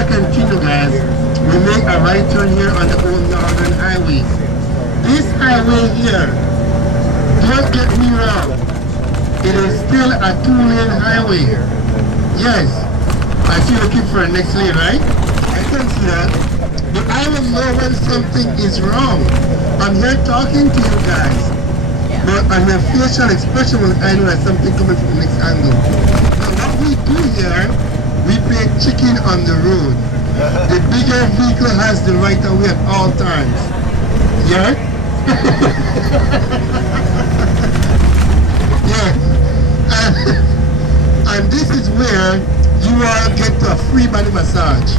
I continue, guys, we make a right turn here on the old Northern Highway. This highway here, don't get me wrong, it is still a 2-lane highway. Yes, I see you looking for a next lane, right? I can see that. But I will know when something is wrong. I'm here talking to you guys. But on your facial expression, I know that something coming from the next angle. But what we do here, we play chicken on the road. The bigger vehicle has the right of way at all times. Yeah? Yeah. And this is where you all get a free body massage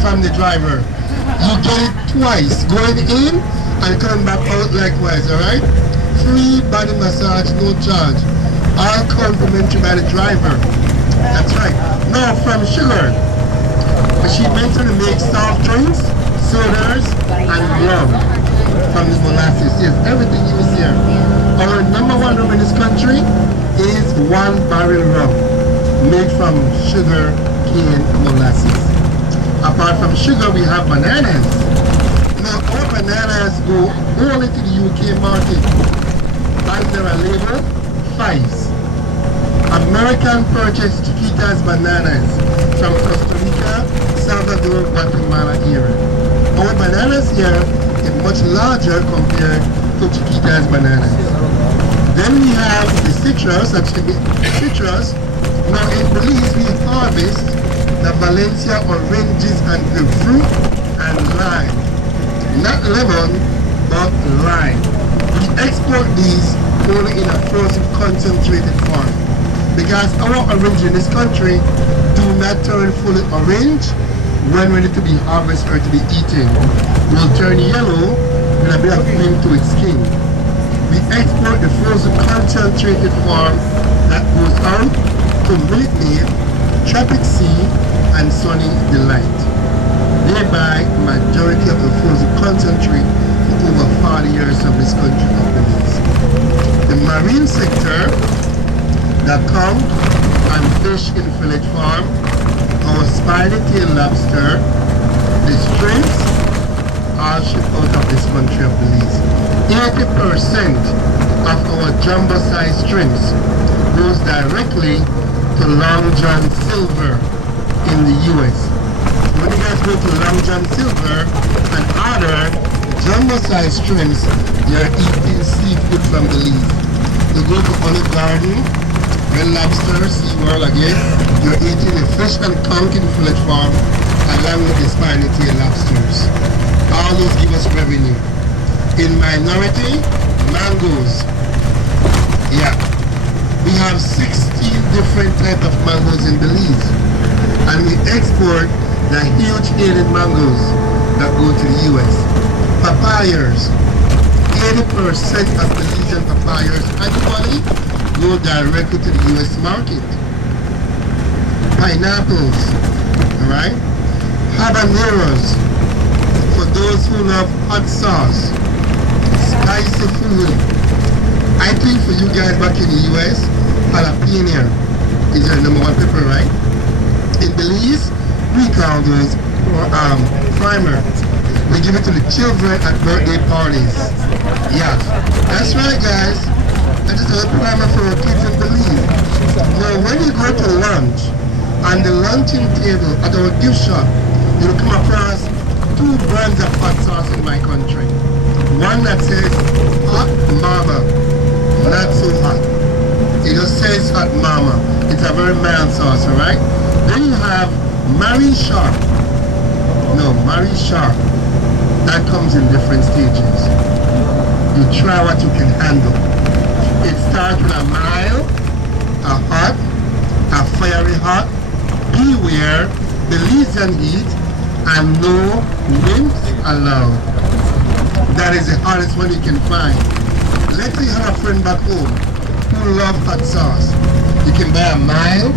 from the driver. You get it twice, going in and coming back out likewise, alright? Free body massage, no charge. All complimentary by the driver. That's right. Now from sugar, she mentioned to make soft drinks, sodas, and rum from the molasses. Yes, everything you see here. Our number one rum in this country is 1 barrel rum made from sugar cane molasses. Apart from sugar, we have bananas. Now, our bananas go only to the UK market under a label, Fives. American purchased Chiquita's bananas from Costa Rica, Salvador, Guatemala area. Our bananas here is much larger compared to Chiquita's bananas. Then we have the citrus. Now in Belize we harvest the Valencia oranges and grapefruit and lime. Not lemon, but lime. We export these only in a frozen concentrated form. Because our orange in this country do not turn fully orange when ready to be harvested or to be eaten. It will turn yellow with a bit of green to its skin. We export the frozen concentrated form that goes out to Milk Maid, Tropic Sea, and Sunny Delight. Thereby, majority of the frozen concentrate for over 40 years of this country of Belize. The marine sector, the conch and fish in fillet farm, our spiny tail lobster, the shrimps, all shipped out of this country of Belize. 80% of our jumbo-sized shrimps goes directly to Long John Silver in the US. When you guys go to Long John Silver and order jumbo-sized shrimps, you're eating seafood from Belize. You go to Olive Garden, Red Lobster, SeaWorld again, you're eating the fish and conch in fillet farm along with the spiny tail lobsters. All those give us revenue. In minority, mangoes. Yeah. We have 16 different types of mangoes in Belize. And we export the huge alien mangoes that go to the US. Papayas. 80% of Belizean papayas annually go directly to the US market. Pineapples, alright? Habaneros, for those who love hot sauce, spicy food. I think for you guys back in the US, jalapeno is your number one pepper, right? In Belize, we call those primer. We give it to the children at birthday parties. Yeah, that's right, guys. That is a primer for our kids in Belize. Now, when you go to lunch, on the lunching table at our gift shop, you'll come across 2 brands of hot sauce in my country. One that says Hot Mama, not so hot. It just says Hot Mama. It's a very mild sauce, alright? Then you have Mary Sharp. No, Mary Sharp. That comes in different stages. You try what you can handle. It starts with a mild, a hot, a fiery hot, beware, Belizean heat, and no wimps allowed. That is the hardest one you can find. Let's say you have a friend back home who loves hot sauce. You can buy a mild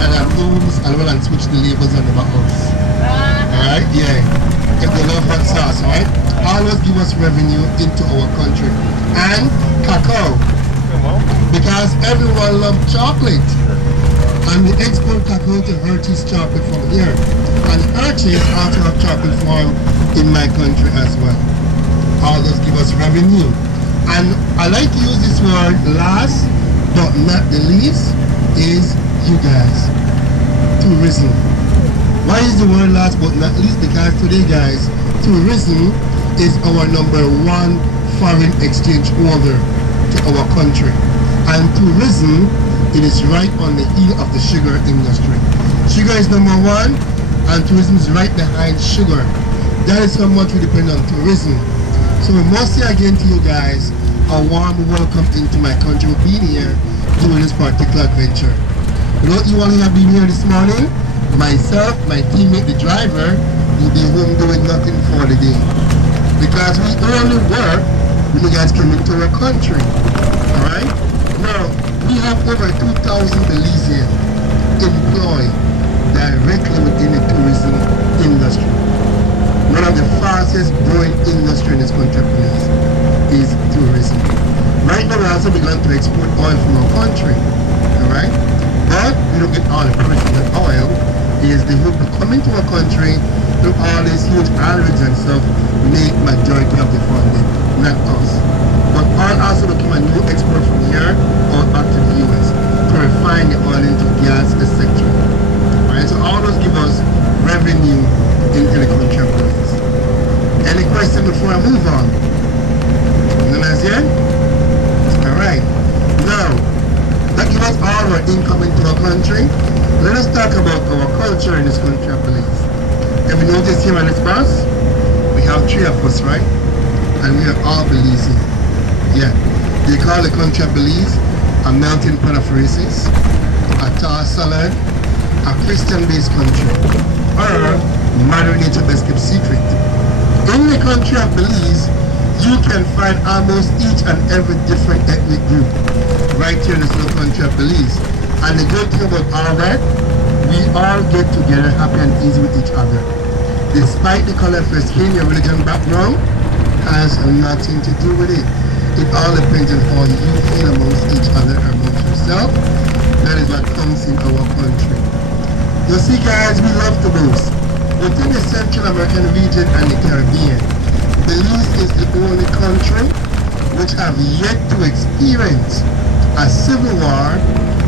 and a blooms as well and switch the labels on the bottles. Alright, yeah. If they love hot sauce, right? Always give us revenue into our country. And cacao. Because everyone loves chocolate. And we export cacao to Hershey's chocolate from here. And arches also have chocolate farm in my country as well. All those give us revenue. And I like to use this word last but not the least is you guys. Tourism. Why is the word last but not least? Because today guys, tourism is our number one foreign exchange order to our country. And tourism, it is right on the heel of the sugar industry. Sugar is number one and tourism is right behind sugar. That is how much we depend on tourism. So we must say again to you guys, a warm welcome into my country for being here doing this particular adventure. Without you all have been here this morning, myself, my teammate, the driver, will be home doing nothing for the day. Because we only work when you guys come into our country. Alright? Now, we have over 2,000 Belizeans employed directly within the tourism industry. One of the fastest growing industry in this country, please, is tourism. Right now, we also begun to export oil from our country. Alright? But we don't get all the profit from the oil. It is the hope to come into our country through all these huge oil rigs and stuff, make majority of the funding, not us. But oil also become a new export from here or back to the US to refine the oil into gas, etc. Alright, so all those give us revenue into the country. Any question before I move on? None as yet? Alright. Now, that gives us all our income into our country. Let us talk about our culture in this country, please. If you notice here on this bus, we have three of us, right? And we are all Belizean. Yeah. They call the country of Belize a melting pot of races, a tar salad, a Christian-based country, or Mother Nature best kept secret. In the country of Belize, you can find almost each and every different ethnic group right here in this little country of Belize. And the good thing about all that, we all get together happy and easy with each other. Despite the color of your skin, your religion background has nothing to do with it. It all depends on how you feel amongst each other or amongst yourself. That is what comes in our country. You see guys, we love to boast. Within the Central American region and the Caribbean, Belize is the only country which have yet to experience a civil war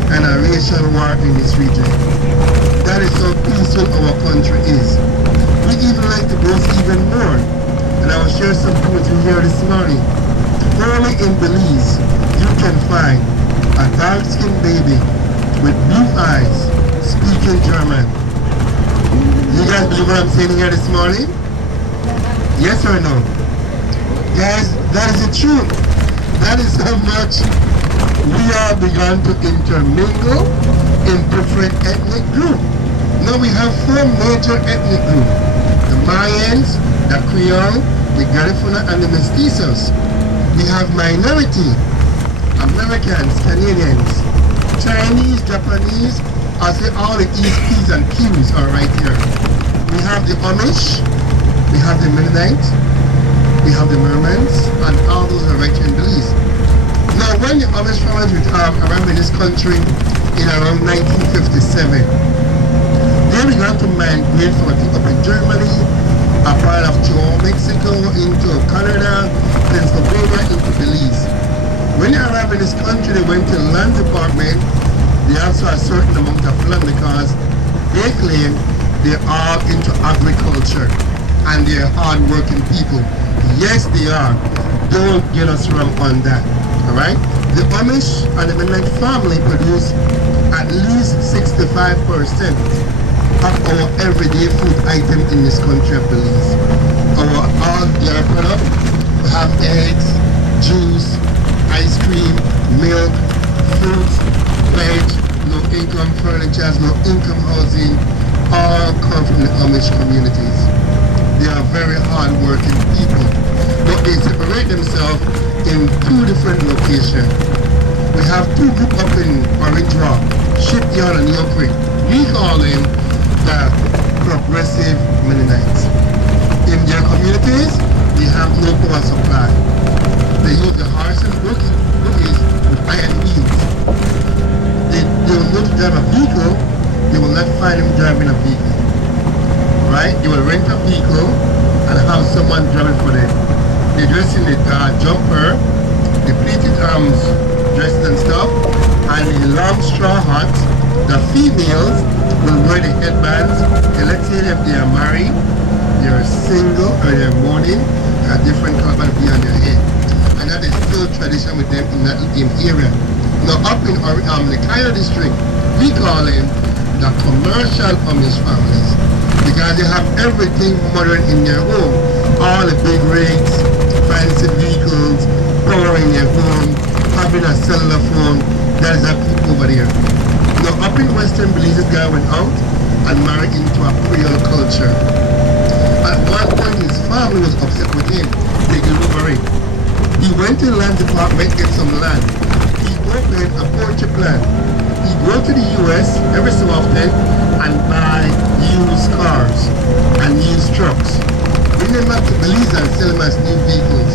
and a racial war in this region. That is how peaceful our country is. We even like to boast even more. And I will share something with you here this morning. Only in Belize, you can find a dark-skinned baby with blue eyes speaking German. You guys believe what I'm saying here this morning? Yes or no? Guys, that is the truth. That is how much we are begun to intermingle in different ethnic groups. Now we have four major ethnic groups. The Mayans, the Creole, the Garifuna, and the Mestizos. We have minority, Americans, Canadians, Chinese, Japanese, I say all the East P's and Q's are right here. We have the Amish, we have the Mennonites, we have the Mormons, and all those are right here in Belize. Now when the Amish farmers arrived in this country in around 1957, they began to migrate from up in Germany, a part of Mexico, into Canada, Pennsylvania, into Belize. When they arrived in this country, they went to the land department. They also have a certain amount of land because they claim they are into agriculture and they are hard-working people. Yes, they are. Don't get us wrong on that. Alright? The Amish and the Mennonite family produce at least 65% of our everyday food items in this country of Belize. Our all dairy products, we have eggs, juice, ice cream, milk, fruits, veg, low income furniture, low income housing, all come from the Amish communities. They are very hard working people, but they separate themselves in two different locations. We have two groups up in Orange Rock, Shipyard and Yellow Creek. We call them the Progressive Mennonites. In their communities, they have no power supply. They use the horses, buggies with iron wheels. They will not drive a vehicle, they will not find them driving a vehicle. right? You will rent a vehicle and have someone drive it for them. They dress in the jumper, the pleated arms dressed and stuff, and the long straw hats. The females will wear the headbands. And let's say if they are married, they're single or they're mourning, a different color will be on their head. And that is still tradition with them in that area. Now up in the Kaya district, we call them the commercial Amish families because they have everything modern in their home. All the big rigs, fancy vehicles, power in their home, having a cellular phone. That is a people over there. Now up in Western Belize, this guy went out and married into a Creole culture. At one point his family was upset with him. They grew over it. He went to the land department, get some land. He opened a poultry plant. He go to the US every so often and buy used cars and used trucks. Bring them back to Belize and sell them as new vehicles.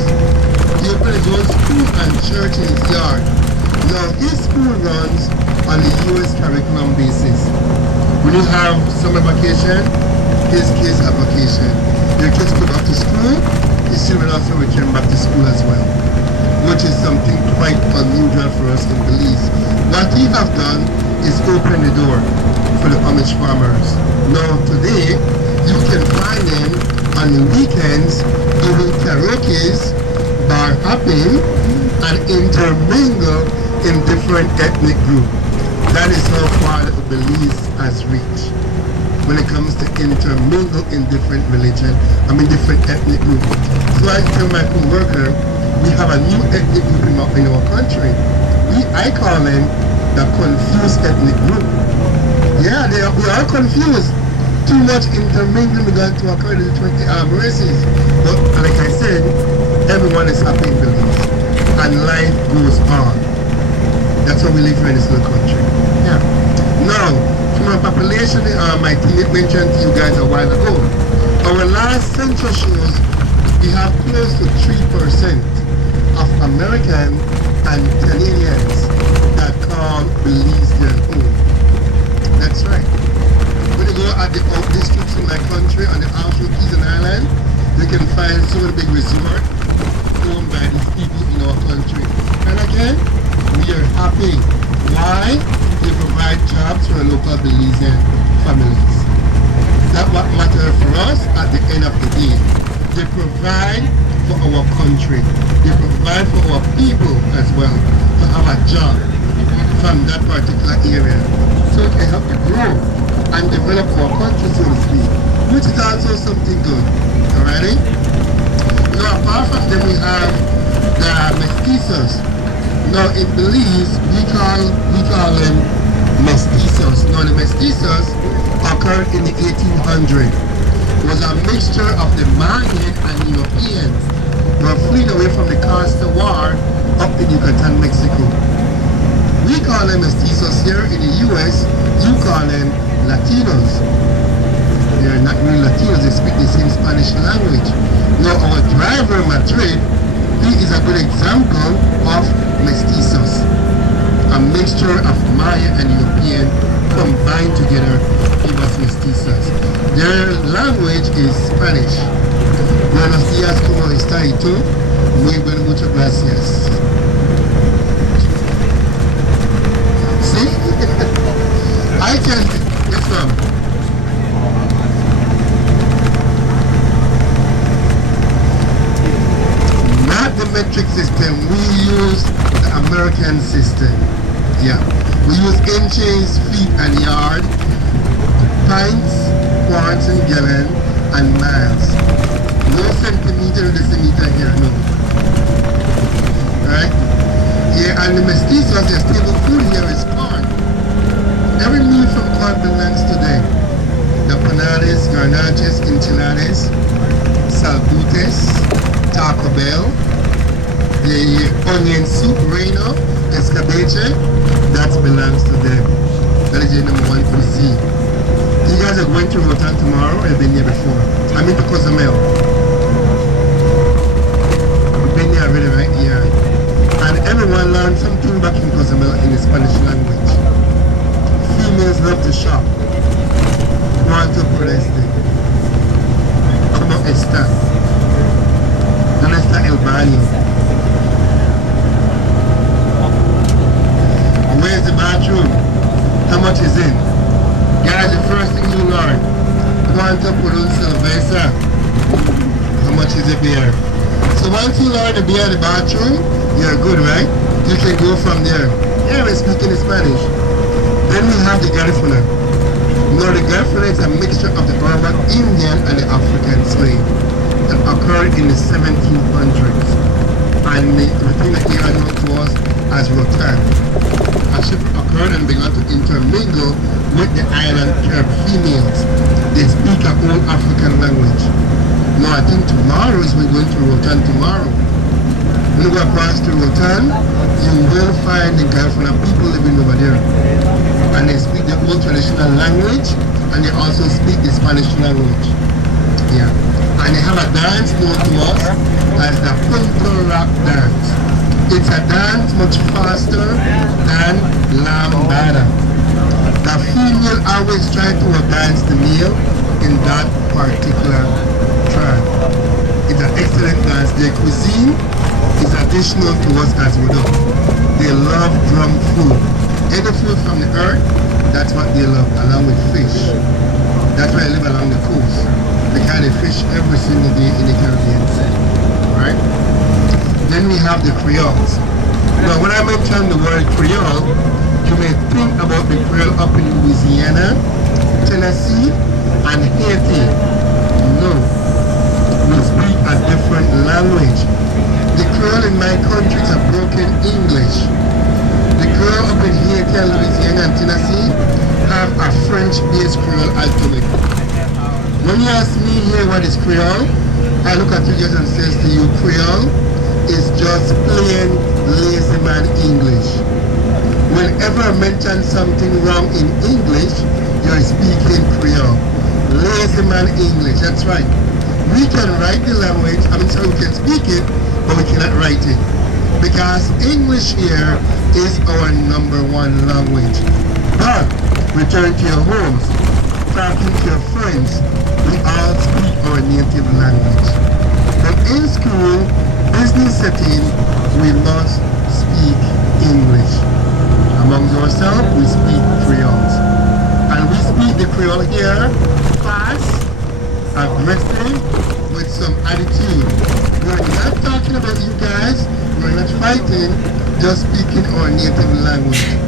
He opened his own school and church in his yard. Now his school runs on the US curriculum basis. When you have summer vacation, his kids have vacation. Their kids go back to school, his children also return back to school as well, which is something quite unusual for us in Belize. What he have done is open the door for the Amish farmers. Now today, you can find them on the weekends doing karaoke's, bar hopping, and intermingle in different ethnic groups. That is how far the Belize has reached when it comes to intermingle in different different ethnic groups. So I tell my co-worker, we have a new ethnic group in our country. I call them the confused ethnic group. Yeah, we are confused. Too much intermingling began to occur in the 20 races. But like I said, everyone is happy in Belize. And life goes on. That's how we live here in this little country. Yeah. Now, from our population, my teammate mentioned to you guys a while ago, our last census shows we have close to 3% of American and Canadians that call Belize their home. That's right. When you go at the out districts in my country, on the offshore Keys and Island, you can find so many big resorts owned by these people in our country. And again, we are happy. Why? They provide jobs for local Belizean families. That's what matters for us at the end of the day. They provide for our country. They provide for our people as well to have a job from that particular area. So it can help to grow and develop our country, so to speak, which is also something good. Alrighty? Now apart from them we have the mestizos. Now in Belize we call them mestizos. Now the mestizos occurred in the 1800s. It was a mixture of the Mayan and Europeans who were fleeing away from the Costa War up in Yucatan, Mexico. We call them mestizos here in the US. You call them Latinos. They're not really Latinos, they speak the same Spanish language. Now our driver in Madrid, he is a good example of mestizos. A mixture of Maya and European combined together give us mestizos. Their language is Spanish. Buenos días, ¿cómo está? ¿Y tú? Muy bueno, muchas gracias. See? I can, yes ma'am. Not the metric system, we use the American system. Yeah, we use inches, feet and yard, pints, quarts and gallon, and miles. No centimeter, decimeter here, no. Right? Yeah, and the mestizos, their staple food here is corn. Every meal from corn belongs to them. The panades, garnaches, enchiladas, salbutes, Taco Bell, the onion soup, Reino, escabeche, that belongs to them. That is your number one cuisine. You guys are going to Rotan tomorrow or have been there before? I'm into Cozumel. We've been there already, right? Yeah. And everyone learned something back in Cozumel in the Spanish language. Females love to shop. Want to protest it. baño. Where's the bathroom? How much is it? Guys, the first thing you learn, quanto por un cerveza. How much is a beer? So once you learn the beer, the bathroom, you're good, right? You can go from there. Yeah, we're speaking Spanish. Then we have the garifuna. Now the garifuna is a mixture of the urban Indian and the African slave that occurred in the 1700s. And the thing that era known to us as Rotan. A ship occurred and began to intermingle with the island Carib females. They speak a old African language. Now I think tomorrow is we're going to Rotan tomorrow. When you go across to Rotan, you will find the Garifuna people living over there. And they speak the old traditional language and they also speak the Spanish language. Yeah. And they have a dance known to us as the Punto Rock dance. It's a dance much faster than lambada. The female always try to dance the male in that particular tribe. It's an excellent dance. Their cuisine is additional to us as we know. They love drum food. Any food from the earth, that's what they love, along with fish. That's why they live along the coast. Because they fish every single day in the Caribbean Sea. Right? Then we have the Creoles. Now when I mention the word Creole, you may think about the Creole up in Louisiana, Tennessee, and Haiti. No. We speak a different language. The Creole in my country is a broken English. The Creole up in Haiti, Louisiana, and Tennessee have a French-based Creole alphabet. When you ask me here what is Creole, I look at you guys and says to you, Creole is just plain lazy man English. Whenever I mention something wrong in English, you're speaking Creole. Lazy man English, that's right. We can write the language, we can speak it, but we cannot write it. Because English here is our #1 language. But return to your homes, talking to your friends, we all speak our native language. But in school, business setting, we must speak English. Amongst ourselves, we speak Creoles. And we speak the Creole here fast, aggressive, with some attitude. We're not talking about you guys, we're not fighting, just speaking our native language.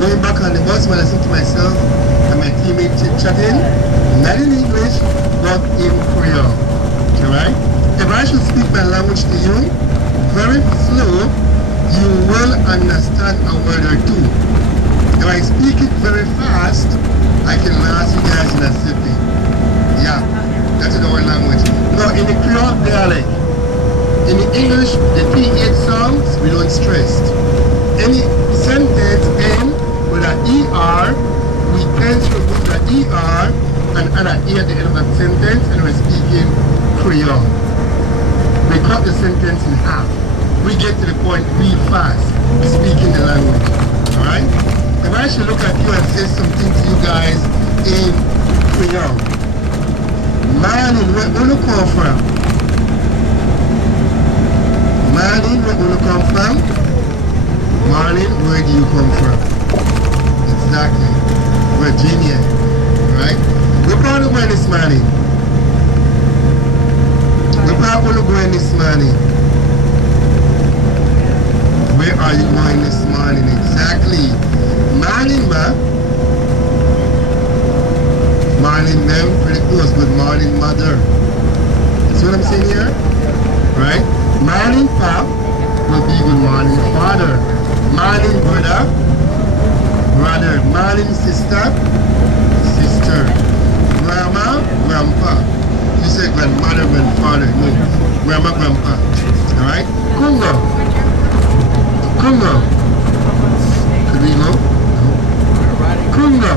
Going back on the bus when I listen to myself and my teammates chit-chatting, not in English, but in Creole. Alright? If I should speak my language to you, very slow, you will understand a word or two. If I speak it very fast, I can last you guys in a city. Yeah, that's in our language. Now, in the Creole dialect, in the English, the PH sounds, we don't stress. Any sentence end with an ER, we tend to remove the ER and add an E at the end of that sentence, and we're speaking Creole. We cut the sentence in half. We get to the point real fast, speaking the language. Alright? If I should look at you and say something to you guys in Creole. Marlin, where do you come from? Marlin, where do you come from? Marlin, where do you come from? Exactly. Virginia. Right? We're probably going this morning. We're probably going this morning. Where are you going this morning? Exactly. Morning, ma. Morning, ma'am. Pretty close. Good morning, mother. See what I'm saying here? Right? Morning, pop will be good morning, father. Morning, brother. Brother. Morning, sister. Sister. Grandma, grandpa. You say grandmother, grandfather. No. Grandma, grandpa. Alright? Congo. Congo. Could we go? No. Congo.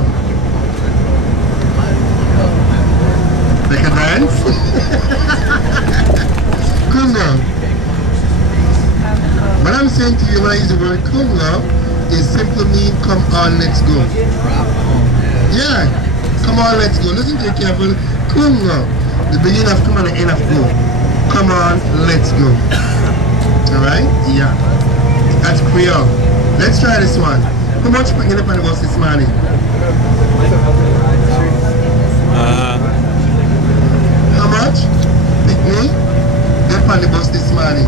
Like a dance? Congo. What I'm saying to you when I use the word Congo is simply mean come on, let's go. Yeah. Come on, let's go. Listen to it carefully. Congo. The beginning of come and the end of go. Come on, let's go. Alright? Yeah. That's Creole. Let's try this one. How much picking up on the bus this morning? How much? Pick me? Up on the bus this morning.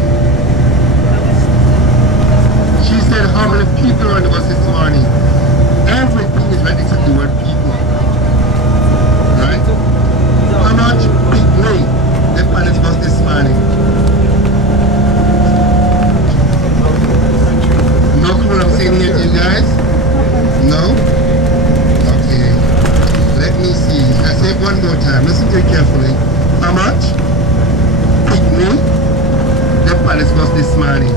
She said how many people are on the bus this morning. Everything is right except the word people. Right? How much? Pick me. Up on the bus this morning. No clue what I'm saying here to you guys? No? Okay. Let me see. I say it one more time. Listen to it carefully. How much? Pick me. The palace bus this morning.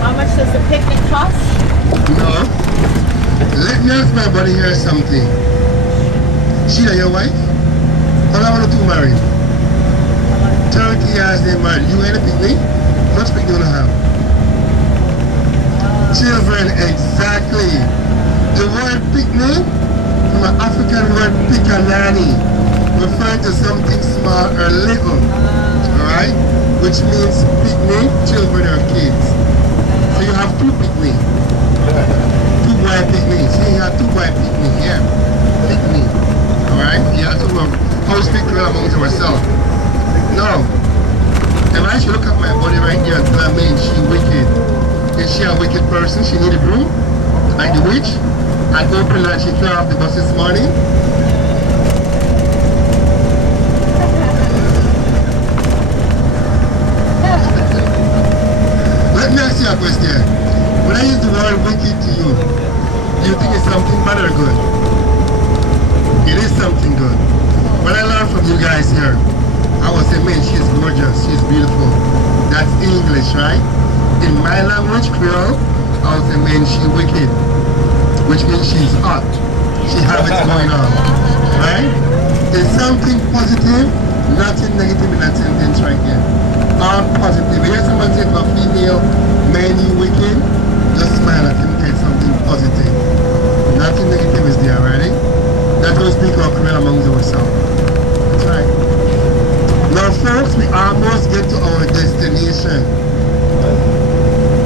How much does the picnic cost? No. Let me ask my buddy here something. She your wife? How long are you married? 30 years they married. You ain't a picnic? How much picnic do you have? Children, exactly. The word picnic from an African word picanani, referring to something small or little. Alright? Which means picnic, children or kids. So you have two picnic. Two boy picnic. So you have two boy picnic here. Picnic. Alright? You have to how we speak amongst ourselves. No. If I should look at my body right here and tell me she wicked. Is she a wicked person? She need a broom? Like the witch? And open that she fell off the bus this morning? Let me ask you a question. When I use the word wicked to you, do you think it's something bad or good? It is something good. When I learned from you guys here, I would say, man, she's gorgeous, she's beautiful. That's English, right? In my language, Creole, I would say, man, she's wicked. Which means she's hot. She has it going on. Right? It's something positive, nothing negative in that sentence right there. All positive. You hear someone say to a female, man, you wicked, just smile at him and get something positive. Nothing negative is there, right? That's how we speak our Creole amongst ourselves. That's right. Now folks, we almost get to our destination.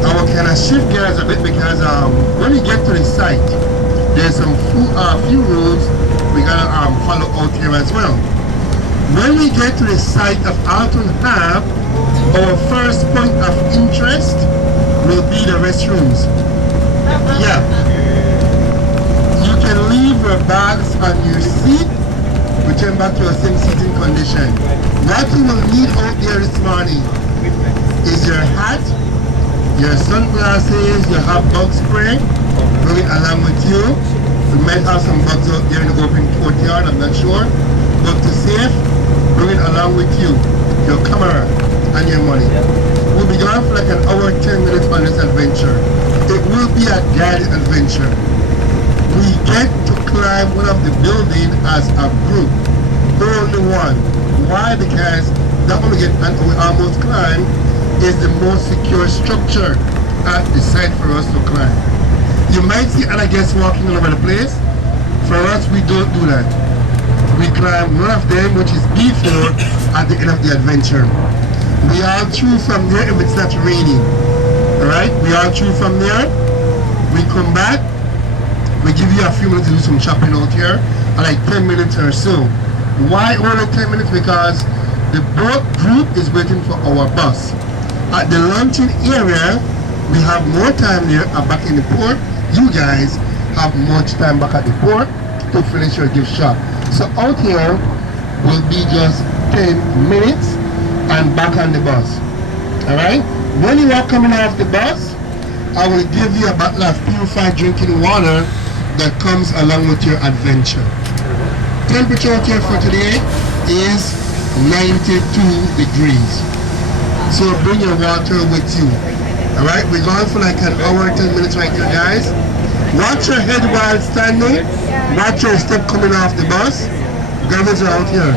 Our kind of shift gears a bit because when we get to the site, there's some few rules we gotta follow out here as well. When we get to the site of Alton Hab, our first point of interest will be the restrooms. Yeah. You can leave your bags on your seat, return back to your same seating condition. What you will need out there this morning is your hat, your sunglasses, you have bug spray, bring it along with you. We might have some bugs out there in the open courtyard, I'm not sure. But to save, bring it along with you. Your camera and your money. We'll be gone for like an hour, 10 minutes on this adventure. It will be a guided adventure. We get to climb one of the buildings as a group. Only one. Why? Because that one we get and we almost climb is the most secure structure at the site for us to climb. You might see other guests walking all over the place. For us, we don't do that. We climb one of them, which is B4, at the end of the adventure. We are through from there if it's not raining. Alright? We are through from there. We come back. We give you a few minutes to do some shopping out here, like 10 minutes or so. Why only 10 minutes? Because the boat group is waiting for our bus. At the launching area, we have more time there back in the port. You guys have much time back at the port to finish your gift shop. So out here will be just 10 minutes and back on the bus. Alright? When you are coming off the bus, I will give you a bottle of purified drinking water that comes along with your adventure. Temperature out here for today is 92 degrees. So bring your water with you. Alright, we're going for like an hour, 10 minutes right here, guys. Watch your head while standing. Watch your step coming off the bus. Guys are out here.